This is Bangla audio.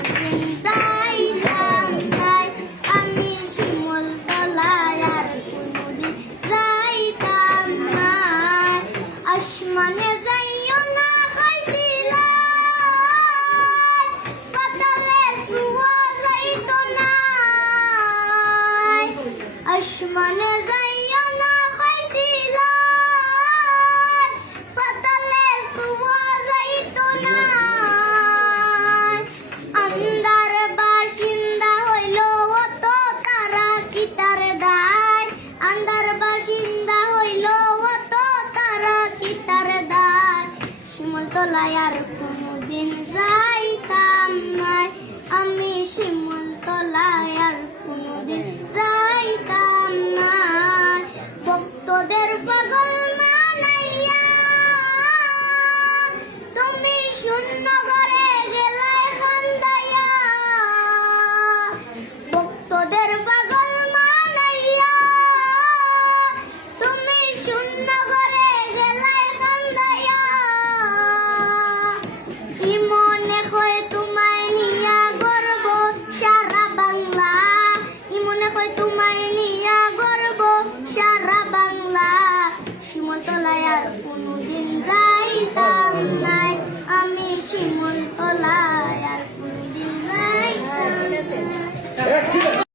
কোনোদিন যাইতাম নাই, আমি শিমুলতলায় আর কোনোদিন যাইতাম নাই। আসমানে যাইও না কইছিলাই, পাতালে ছুঁয়া যাইতো না। আসমানে যাইও না কইছিলাই, পাতালে ছুঁয়া যাইতো না। আন্দার বাসিন্দা হইল অত তারা কি তার দায়, আন্দার বাসিন্দা হইল অত তারা কি তার দায়। শিমুলতলায় আর কোনোদিন যাইতাম নাই, আমি শিমুলতলায় আর কোনোদিন যাইতাম নাই। ভক্তদের পাগল মানাইয়া তুমি শূন্য ঘরে গেলে কান্দাইয়া, ভক্তদের পাগল মানাইয়া তুমি শূন্য ঘরে গেলে কান্দাইয়া। কি মনে হয় তোমায় নিয়া গর্ব সারা বাংলা, কি মনে হয় তোমায় নিয়া গর্ব সারা বাংলা। শিমুলতলায় আর কোনোদিন